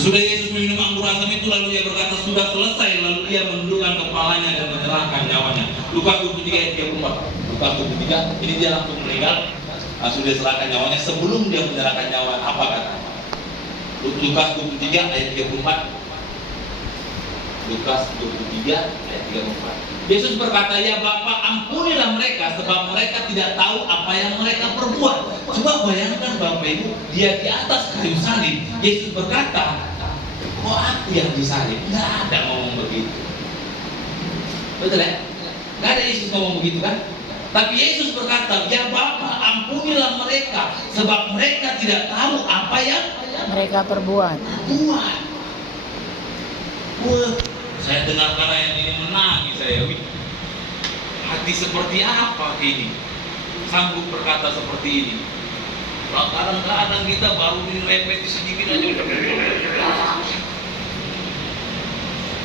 Sesudah Yesus minum anggur asam itu, lalu ia berkata, sudah selesai. Lalu ia menundukkan kepalanya dan menyerahkan nyawanya. Lukas 23 ayat 34. Lukas 23, ini dia langsung meninggal. Sudah serahkan nyawanya. Sebelum dia menyerahkan nyawa, apa katanya? Lukas 23 ayat 34. Lukas 23 ayat 34. Yesus berkata, ya Bapa, ampunilah mereka, sebab mereka tidak tahu apa yang mereka perbuat. Coba bayangkan Bapak Ibu, dia di atas kayu salib. Yesus berkata, kok aku yang disalib? Nggak ada ngomong begitu. Betul ya? Nggak ada Yesus ngomong begitu kan? Tapi Yesus berkata, ya Bapa, ampunilah mereka, sebab mereka tidak tahu apa yang mereka perbuat. Wah, saya dengar karena yang ini menangis saya. Hati seperti apa ini? Sanggup berkata seperti ini. Kadang-kadang kita baru direpeti sedikit aja udah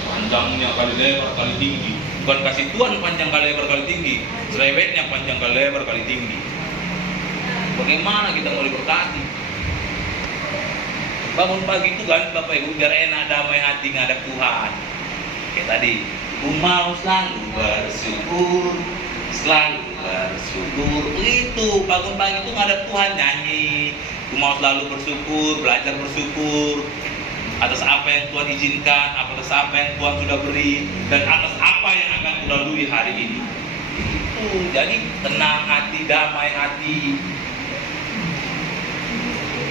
panjangnya kali lebar kali tinggi. Bukan kasih Tuhan panjang kali lebar kali tinggi, serewetnya panjang kali lebar kali tinggi. Bagaimana kita mau diberkati? Bangun pagi itu kan Bapak Ibu, biar enak damai hati ngadap Tuhan. Kayak tadi, ku mau selalu bersyukur, selalu bersyukur. Itu bangun pagi itu ngadap Tuhan, nyanyi. Ku mau selalu bersyukur, belajar bersyukur atas apa yang Tuhan izinkan, atas apa yang Tuhan sudah beri, dan atas apa yang akan kulalui hari ini. Itu jadi tenang hati, damai hati.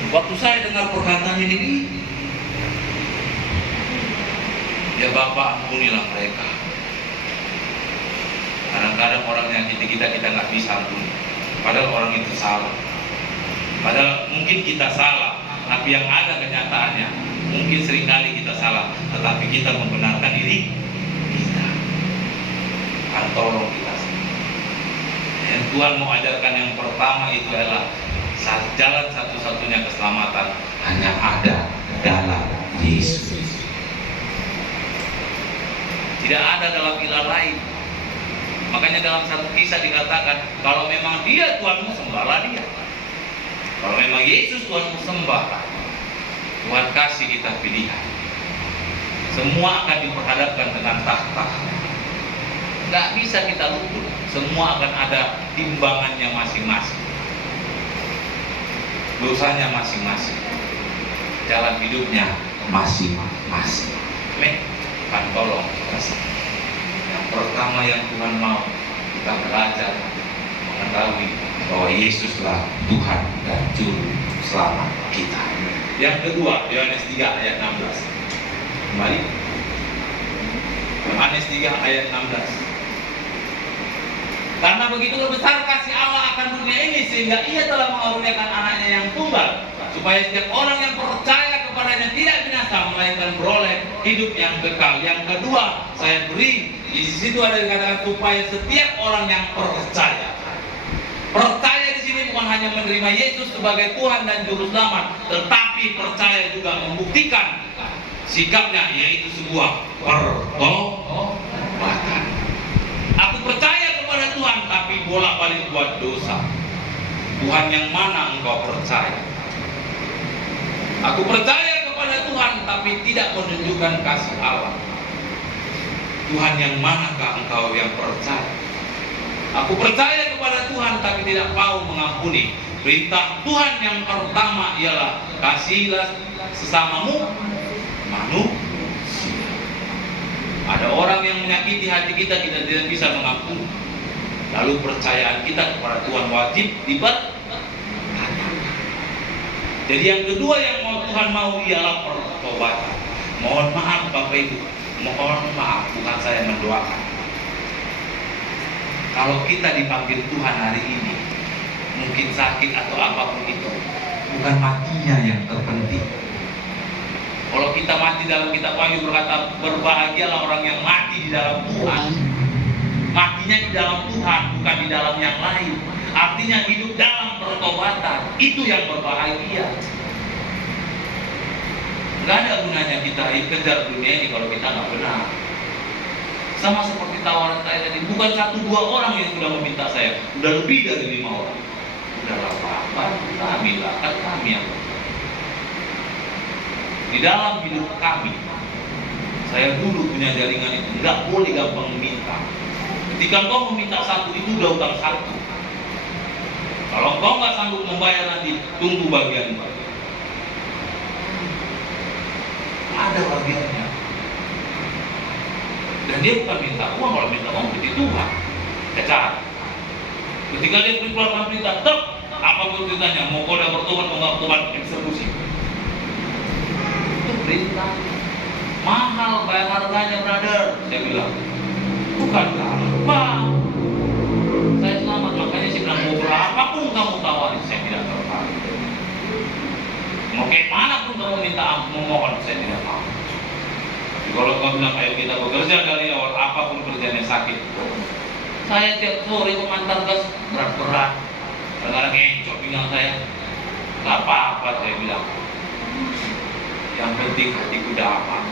Waktu saya dengar perkataan ini, ya Bapak, ampunilah mereka. Kadang-kadang orang yang kita nggak bisa ampuni, padahal orang itu salah. Padahal mungkin kita salah, tapi yang ada kenyataannya mungkin seringkali kita salah, tetapi kita membenarkan diri kita. Tolong kita. Yang Tuhan mau ajarkan yang pertama itu adalah jalan satu-satunya keselamatan hanya ada dalam Yesus. Tidak ada dalam ilah lain. Makanya dalam satu kisah dikatakan, kalau memang dia Tuhanmu, sembahlah dia. Kalau memang Yesus Tuhanmu, sembahlah. Tuhan kasih kita pilihan. Semua akan diperhadapkan dengan tahta. Gak bisa kita luput. Semua akan ada timbangannya masing-masing. Dosanya masing-masing, jalan hidupnya masing-masing. Kan tolong kita. Yang pertama yang Tuhan mau kita belajar mengetahui bahwa Yesuslah Tuhan dan Juru Selamat kita. Yang kedua, Yohanes 3 ayat 16. Kembali. Yohanes 3 ayat 16. Karena begitu besar kasih Allah akan dunia ini, sehingga ia telah mengaruniakan anaknya yang tunggal, supaya setiap orang yang percaya kepadanya tidak binasa, melainkan beroleh hidup yang kekal. Yang kedua, saya beri di situ ada dikatakan supaya setiap orang yang percaya. Percaya di sini bukan hanya menerima Yesus sebagai Tuhan dan Juru Selamat, tetapi percaya juga membuktikan sikapnya, yaitu sebuah pertobatan. Aku percaya kepada Tuhan, tapi bolak-balik buat dosa. Tuhan yang mana engkau percaya? Aku percaya kepada Tuhan, tapi tidak menunjukkan kasih Allah. Tuhan yang manakah engkau yang percaya? Aku percaya kepada Tuhan, tapi tidak mau mengampuni. Perintah Tuhan yang pertama ialah kasihilah sesamamu manusia. Ada orang yang menyakiti hati kita, kita tidak bisa mengampuni. Lalu percayaan kita kepada Tuhan wajib dipertanyakan. Jadi yang kedua yang Tuhan mau ialah pertobatan. Mohon maaf Bapak Ibu, mohon maaf, bukan saya mendoakan. Kalau kita dipanggil Tuhan hari ini, mungkin sakit atau apapun itu, bukan matinya yang terpenting. Kalau kita mati dalam kitab Wahyu berkata, berbahagialah orang yang mati di dalam Tuhan. Matinya di dalam Tuhan, bukan di dalam yang lain. Artinya hidup dalam pertobatan, itu yang berbahagia. Gak ada gunanya kita kejar dunia ini kalau kita gak benar. Sama seperti tawaran saya tadi, bukan 1-2 orang yang sudah meminta saya, udah lebih dari 5 orang. Udah apa-apa, kami lah, kan kami yang Di dalam hidup kami, saya dulu punya jaringan itu, nggak boleh gampang meminta. Ketika engkau meminta satu, itu udah utang satu. Kalau engkau nggak sanggup membayar, nanti tunggu bagian baru. Ada bagiannya. Dan dia bukan minta uang, kalau minta uang itu Tuhan. Kejar. Ketika dia keluarkan perintah, tetap apapun ceritanya, mau kau udah bertobat, mau nggak bertobat, eksekusi. Itu perintah. Mahal bayar harganya, brother. Saya bilang, bukan gampang. Saya selamat, makanya saya bilang, mau berapapun kamu tawarin, saya tidak tertarik. Mau kayak mana pun kamu minta memohon, saya tidak mau. Kalau kau bilang, ayo kita bekerja dari awal, apapun kerjanya sakit. Saya tiap sore mengantar gas berat-berat, kadang-kadang encok pinggang saya. Gak apa-apa, saya bilang. Yang penting hatiku dapat.